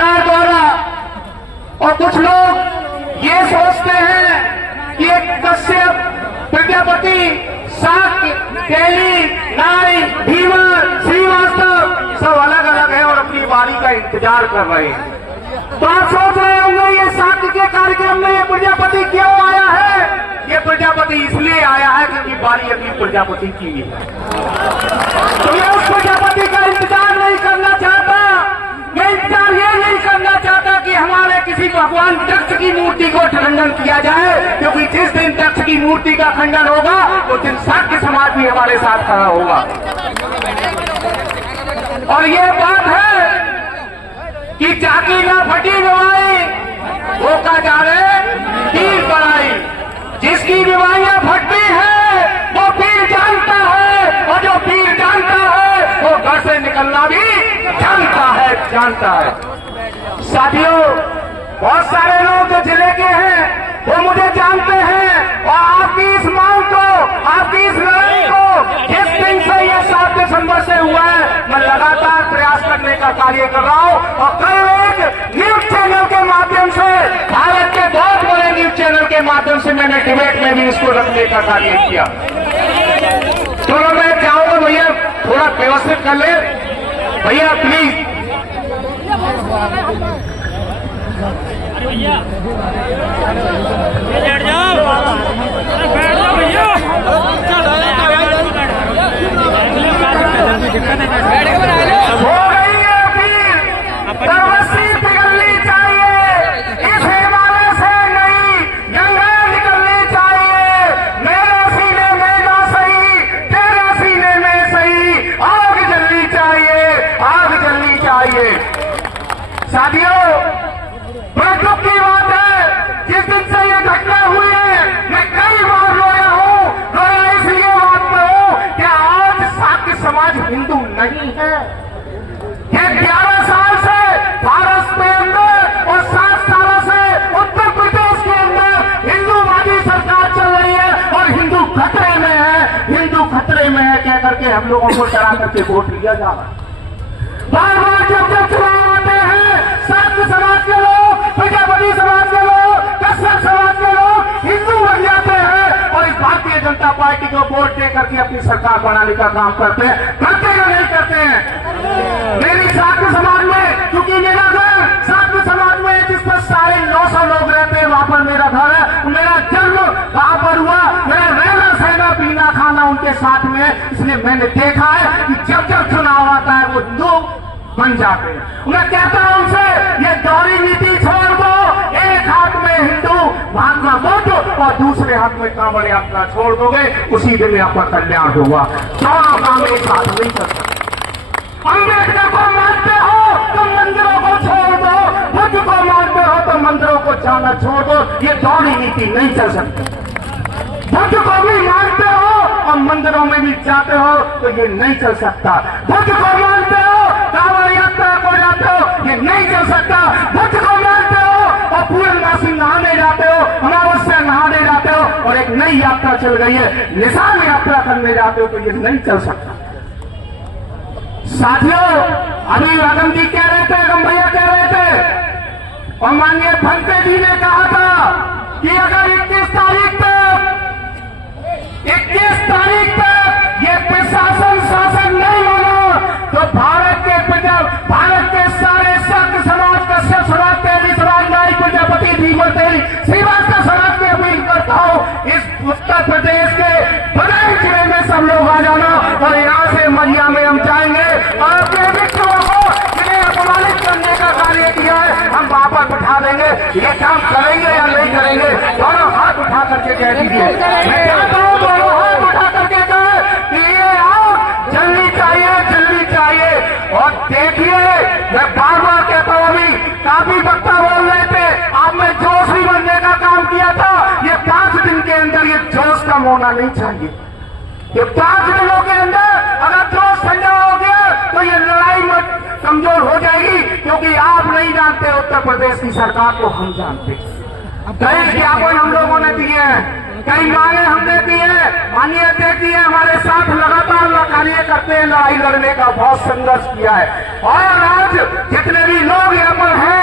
सरकार द्वारा, और कुछ लोग ये सोचते हैं कि एक कश्यप, प्रजापति, शाक्य, तेली, नाई, भीमर, श्रीवास्तव सब अलग अलग है और अपनी बारी का इंतजार कर रहे हैं। तो आप सोच रहे होंगे ये शाक्य के कार्यक्रम में ये प्रजापति क्यों आया है? ये प्रजापति इसलिए आया है क्योंकि बारी अभी प्रजापति की है। तो ये उस प्रजापति का इंतजार नहीं करना चाहता, मैं इंतजार ये नहीं करना चाहता कि हमारे किसी भगवान दक्ष की मूर्ति को खंडन किया जाए, क्योंकि जिस दिन दक्ष की मूर्ति का खंडन होगा उस दिन शाक्य समाज भी हमारे साथ खड़ा होगा। और ये बात है कि जाकी ना फटी नवाई, वो का जा रहे पीर बड़ाई। जिसकी बीमारियां फटती है वो पीर जानता है, और जो पीर जानता है वो घर से निकलना भी जानता है। साथियों, बहुत सारे लोग जो जिले के हैं वो मुझे जानते हैं, और आपकी इस मांग को, आपकी इस लड़ाई को जिस दिन से ये 7 दिसंबर से हुआ है, मैं लगातार प्रयास करने का कार्य कर रहा हूं। और कल एक न्यूज चैनल के माध्यम से, भारत के बहुत बड़े न्यूज चैनल के माध्यम से मैंने डिबेट में भी इसको रखने का कार्य किया। चलो मैं चाहूंगा भैया थोड़ा व्यवस्थित कर ले भैया, प्लीज। भैया बैठ जाओ भैया, हो गई है अपील, तरवसी पिघलनी चाहिए, इस हिमालय से नई गंगा निकलनी चाहिए। मेरे सीने में ना सही, तेरे सीने में सही, आग जलनी चाहिए, आग जलनी चाहिए। साथियों, बड़ा दुख की बात है, जिस दिन से ये घटना हुई है मैं कई बार रोया हूं। रोया इसलिए बात में हूं कि आज शाक्य समाज हिंदू नहीं है। ये 11 साल से भारत के अंदर और 7 सालों से उत्तर प्रदेश के अंदर हिंदूवादी सरकार चल रही है, और हिंदू खतरे में है, हिंदू खतरे में है कह करके हम लोगों को डरा करके वोट लिया जा रहा है। बार बार जब चुनाव आते हैं, शाक्य समाज के लोग, प्रजापति समाज के लोग, कश्यप समाज के लोग हिंदू बन जाते हैं, और इस भारतीय जनता पार्टी को वोट दे करके अपनी सरकार बनाने का काम करते हैं। करते या नहीं करते हैं? मेरी शाक्य समाज में, क्योंकि मेरा घर शाक्य समाज में जिस पर 950 लोग रहते हैं, वहां पर मेरा घर है, मेरा जन्म वहां पर हुआ, मेरा रहना सहना पीना खाना उनके साथ में है। इसलिए मैंने देखा है कि जब जब चुनाव आता है वो लोग बन जाते हैं। मैं कहता हूं उनसे, ये दौरी नीति छोड़ दो, एक हाथ में हिंदू भागना वोट और दूसरे हाथ में कांवड़ यात्रा छोड़ दोगे, उसी दिन आपका कल्याण होगा। दोनों काम एक साथ नहीं कर सकते। अम्बेडकर को मानते हो तो मंदिरों को छोड़ दो, बुद्ध को मानते हो तो मंदिरों को जाना छोड़ दो। ये दौरी नीति नहीं चल सकती। बुद्ध को भी मानते हो और मंदिरों में भी जाते हो तो ये नहीं चल सकता। बुद्ध को मानते हो, कांवड़ यात्रा को जाते हो, ये नहीं चल सकता। बुद्ध को मानते हो और पूर्णमासी नहाने जाते हो, अमावस्या नहाने जाते हो, और एक नई यात्रा चल गई है निशान यात्रा करने जाते हो, तो ये नहीं चल सकता। साथियों, अभी राघव जी कह रहे थे, गम भैया कह रहे थे, और माननीय भंते जी ने कहा था कि अगर 21 तारीख तक ये प्रशासन शासन नहीं माना तो भारत के सारे शाक्य समाज, कश्यप समाज, तेली समाज, नाई, प्रजापति, भीमर, तेली, श्रीवास्तव समाज की अपील करता हूं, इस उत्तर प्रदेश के बदायूं जिले में सब लोग आ जाना, और यहां से मरिया में हम जाएंगे और अपने मित्रों को जिन्हें अपमानित करने का कार्य किया है हम वहां पर बिठा देंगे। ये काम करेंगे या नहीं करेंगे, दोनों हाथ उठा करके कह दीजिए। मैं चाहता हूं दोनों हाथ उठा करके कहे कि ये आग जल्दी चाहिए। और देखिए, मैं बार बार कहता हूं, अभी काफी वक्ता बोल रहे थे, आपने जोश भी बनने का काम किया था। ये 5 दिन के अंदर ये जोश कम होना नहीं चाहिए। ये 5 दिनों के अंदर अगर जोश ठंडा हो गया तो ये लड़ाई मत कमजोर हो जाएगी, क्योंकि आप नहीं जानते उत्तर प्रदेश की सरकार को हम जानते। कई ज्ञापन हम लोगों ने दिए हैं, कई मांगे हमने दी है, माननीय अध्यक्ष जी हमारे साथ लगातार कार्य करते हैं, लड़ाई लड़ने का बहुत संघर्ष किया है। और आज जितने भी लोग यहाँ पर हैं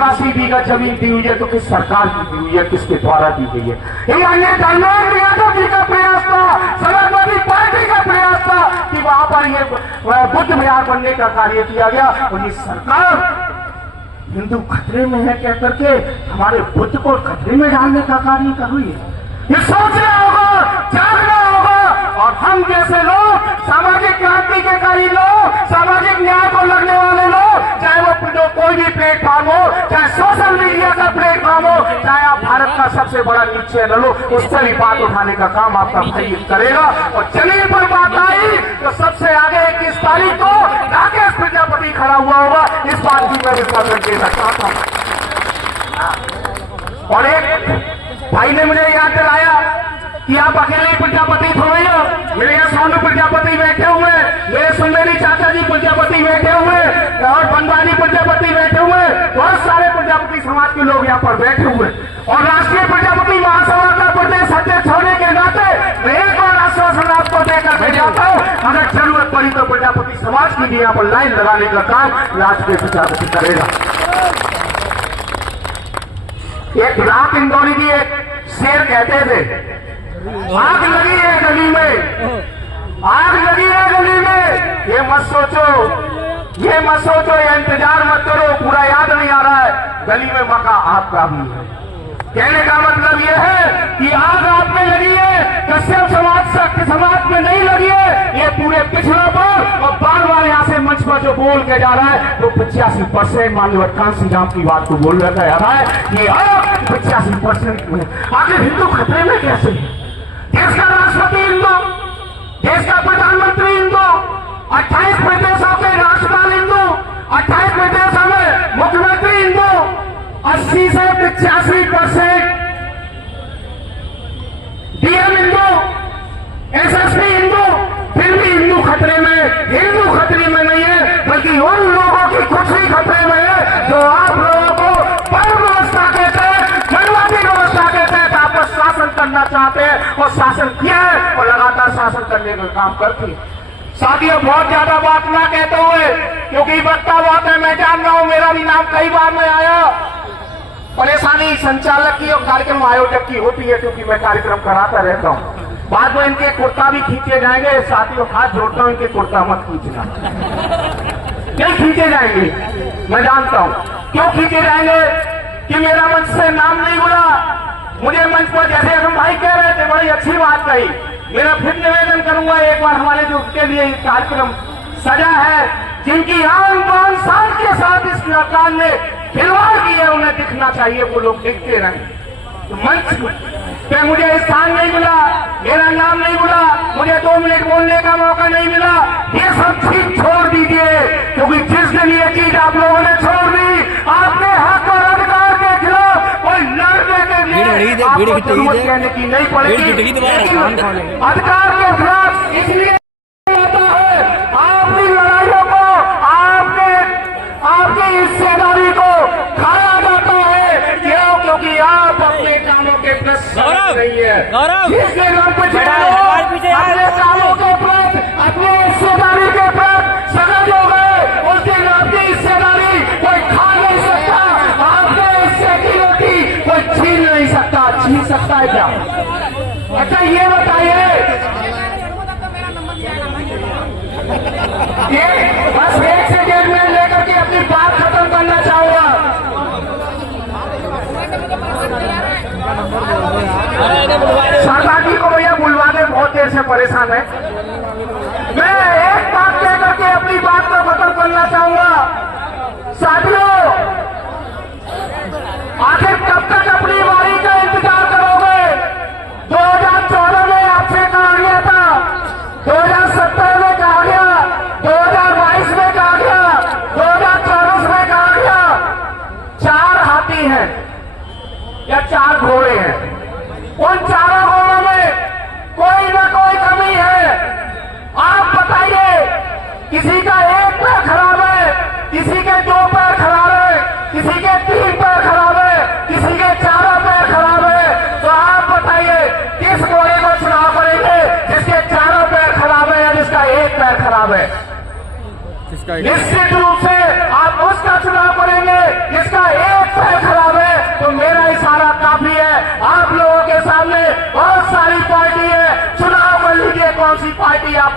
84 बीघा जमीन दी हुई है तो किस सरकार की दी हुई है, किसके द्वारा दी गई है? ये अन्य धर्मेंद्र यादव जी का प्रयास था, समाजवादी पार्टी का प्रयास था कि वहां पर ये बुद्ध विहार बनने का कार्य किया गया। और ये सरकार हिंदू खतरे में है कह करके हमारे बुद्ध को खतरे में डालने का कार्य कर रही है। ये सोचना होगा, जागना होगा। और हम जैसे लोग, सामाजिक क्रांति के कई लोग, सामाजिक न्याय को लड़ने वाले लोग, चाहे वो कोई भी प्लेटफॉर्म हो, चाहे सोशल मीडिया का प्लेटफॉर्म हो, चाहे आप भारत का सबसे बड़ा न्यूज चैनल हो, उस पर ही बात उठाने का काम आपका भाई करेगा। और जमीन पर बात आई तो सबसे आगे 21 तारीख को राकेश प्रजापति खड़ा हुआ होगा। इस बात की मैं विश्वास देना चाहता हूं। और एक भाई ने मुझे याद दिलाया कि आप अकेले प्रजापति थोड़े हो, मेरे यहाँ सोनू प्रजापति बैठे हुए, मेरे सुंदरी चाचा जी प्रजापति बैठे हुए और बनवानी प्रजापति बैठे हुए, बहुत सारे प्रजापति समाज के लोग यहाँ पर बैठे हुए। और राष्ट्रीय प्रजापति महासभा का प्रदेश अध्यक्ष होने के नाते मैं एक और आश्वासन आपको देकर भेज जाता हूँ, अगर जरूरत पड़ी तो प्रजापति समाज की भी यहाँ पर लाइन लगाने का काम राष्ट्रीय प्रजापति करेगा। एक रात इंदौरी की एक शेर कहते थे, आग लगी है गली में, आग लगी है गली में, ये मत सोचो, ये मत सोचो, ये इंतजार मत करो, पूरा याद नहीं आ रहा है, गली में मका आपका भी है। कहने का मतलब ये है कि आग आप में लगी है, कश्यप समाज में नहीं लगी है। ये पूरे पिछड़ा पर और बार बार यहाँ से मंच पर जो बोल के जा रहा है वो 85% माननीय कांसी राम की बात को बोल रहा है। ये 85% में आखिर हिंदू खतरे में कैसे है? देश का राष्ट्रपति हिंदू, देश का प्रधानमंत्री हिंदू, 28 प्रदेशों के राज्यपाल हिंदू, 28 प्रदेशों में मुख्यमंत्री हिंदू, 80 से 85% डीएम हिंदू, एसएसपी हिंदू, फिर भी हिंदू खतरे में, हिंदू खतरे में नहीं है, बल्कि उन लोगों की कुर्सी खतरे में है जो आप लोगों को पर व्यवस्था के तहत, मनवादी व्यवस्था के तहत आपको शासन करना चाहते हैं और शासन किया है और लगातार शासन करने का काम करती है। साथियों, बहुत ज्यादा बात ना कहते हुए, क्योंकि वक्ता बहुत है, मैं जान रहा हूं, मेरा भी नाम कई बार में आया। परेशानी संचालक की और कार्यक्रम आयोजक की होती है, क्योंकि मैं कार्यक्रम कराता रहता हूं। बाद में इनके कुर्ता भी खींचे जाएंगे। साथियों, हाथ जोड़ता हूं, इनके कुर्ता मत खींचना। क्यों खींचे जाएंगे? मैं जानता हूं क्यों खींचे जाएंगे कि मेरा मंच से नाम नहीं बोला। मुझे मंच पर जैसे हम भाई कह रहे थे, बड़ी अच्छी बात कही। मेरा फिर निवेदन करूंगा, एक बार हमारे जो उसके लिए कार्यक्रम सजा है, जिनकी आन बान शान के साथ इस सरकार ने खिलवाड़ की है, उन्हें दिखना चाहिए, वो लोग दिखते रहे। तो मंच पे मुझे स्थान नहीं मिला, मेरा नाम नहीं मिला, मुझे 2 मिनट बोलने का मौका नहीं मिला। ये सब चीज छोड़ दीजिए, क्योंकि जिस दिन ये चीज आप लोगों ने छोड़ दी, आपने हक और अधिकार के खिलाफ कोई लड़ने के लिए आपको जरूरत कहने की नहीं पड़ेगी। अधिकार के खिलाफ इसलिए होता है, आपकी लड़ाइयों को, आपकी हिस्सेदारी को खाया जाता है। क्यों? क्योंकि आप अपने कामों के प्रति नहीं है, जिसके नाम पे अपने कामों के प्रति, अपनी हिस्सेदारी के प्रति सजग हो गए, उस दिन आपकी हिस्सेदारी कोई खा नहीं सकता, आपके हिस्से की रोटी कोई छीन नहीं सकता। छीन सकता है क्या? अच्छा ये बताइए, बस 1 सेकेंड में लेकर के अपनी बात खत्म करना चाहूंगा। सरदार जी को भैया बुलवाने बहुत देर से परेशान है। मैं एक बात कह करके अपनी बात को खत्म करना चाहूंगा। साथियों, आखिर कब तक अपनी बारी का इंतजार करोगे? 2014 में आपसे कहा गया था, 2017 में कहा गया, 2022 में कहा गया, 2024 में कहा गया। 4 हाथी हैं या 4 घोड़े हैं, उन 4 घोड़ों में कोई न कोई कमी है। आप बताइए, किसी का 1 पैर खराब है, किसी के 2 पैर खराब है, किसी के 3 पैर खराब है, किसी के 4 पैर खराब है। तो आप बताइए, किस घोड़े को चुनाव करेंगे? जिसके 4 पैर खराब है या जिसका 1 पैर खराब है? निश्चित रूप से आप उसका चुनाव करेंगे जिसका 1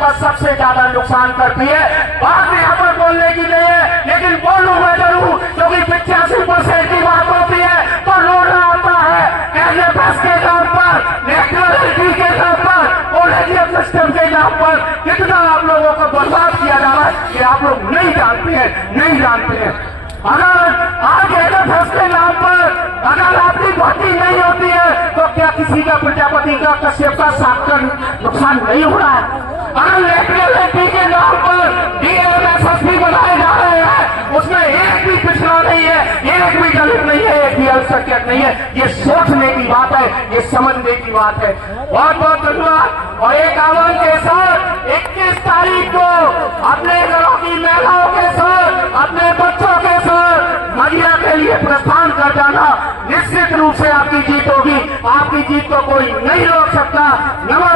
का सबसे ज्यादा नुकसान करती है। बात यहाँ पर बोलने की नहीं है, लेकिन बोलूं मैं जरूर, क्योंकि 85% की बात होती है तो रोना आता है। एनएफएस के नाम पर, नेशनलिटी के नाम पर, कॉलेजियम सिस्टम के नाम पर कितना आप लोगों को बर्बाद किया जा रहा है ये आप लोग नहीं जानते हैं, नहीं जानते हैं। अगर आज एनएफएस के नाम पर अगर आपकी भर्ती नहीं होती है तो क्या किसी का प्रजापति का, कश्यप का, सांप का नुकसान नहीं हो रहा है? अगर नेशनलिटी के नाम पर डीएमएसएसपी बनाए जा रहे हैं, उसमें एक भी पिछड़ा नहीं है, एक भी दलित नहीं है, एक भी अल्पसंख्यक नहीं है। ये सोचने की बात है, ये समझने की बात है। बहुत बहुत धन्यवाद। और एक आह्वान के साथ 21 तारीख को अपने घरों की महिलाओं के साथ, अपने बच्चों के साथ मदिरा के लिए प्रस्थान कर जाना। निश्चित रूप से आपकी जीत होगी, आपकी जीत को कोई नहीं रोक सकता। नमस्कार।